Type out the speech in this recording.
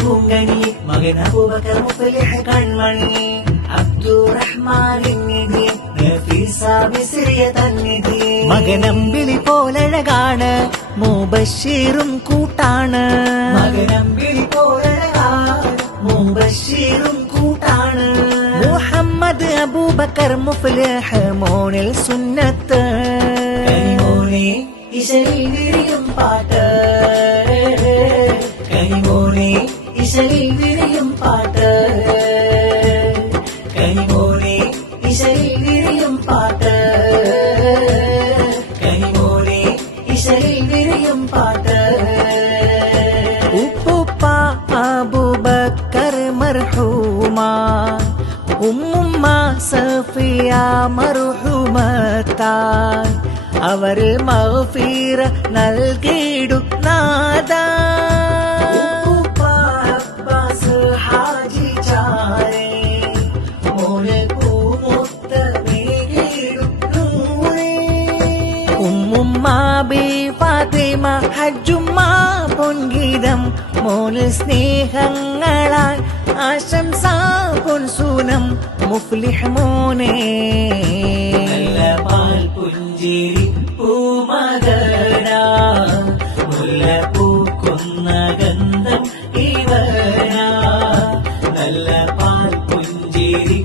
പൂങ്കനി മകൻ അബൂബക്കർ മുഫ്ലിഹ് കൺമണി അബ്ദുറഹ്മാനിന്നിധി നഫീസ മിസ്രിയ തന്നിധി മകനമ്പിളി പോലഴകാണ് മുബശ്ശീറും കൂട്ടാണ് മകനമ്പിളി പോലഴകാണ് മുബശ്ശീറും കൂട്ടാണ് മുഹമ്മദ് അബൂബക്കർ മുഫ്ലിഹ് മോനിൽ സുന്നത്ത് കരിമോനെ ഇശലിൽ വിരിയും പാട്ട് കരിമോനെ ഇശലിൽ വിരിയും പാട്ട് കരിമോനെ ഇശലിൽ വിരിയും പാട്ട് കരിമോനെ ഇശലിൽ വിരിയും പാട്ട് ഉപ്പുപ്പ അബൂബക്കർ മർഹൂമ ഉമ്മുമ്മ സഫിയ മർഹൂമത്താൻ അവരിൽ മഗ്ഫിറ നൽകിയിടും നാദ ഉപ്പുപ്പ അബ്ബാസ് ഹാജി ചാരേ മോനെ പൂമുത്തമേകിടും നൂറേ ഉമ്മുമ്മ ബി ഫാത്തിമ ഹജ്ജുമ്മ പൊൻഗീതം മോനിൽ സ്നേഹങ്ങളാൽ ആശംസ പൊൻസൂനം മുഫ്ലിഹ് മോനെ നല്ല പാൽ പുഞ്ചിരി പൂമകന മുല്ല പൂക്കുന്ന ഗന്ധം ഇവന നല്ല പാൽ പുഞ്ചിരി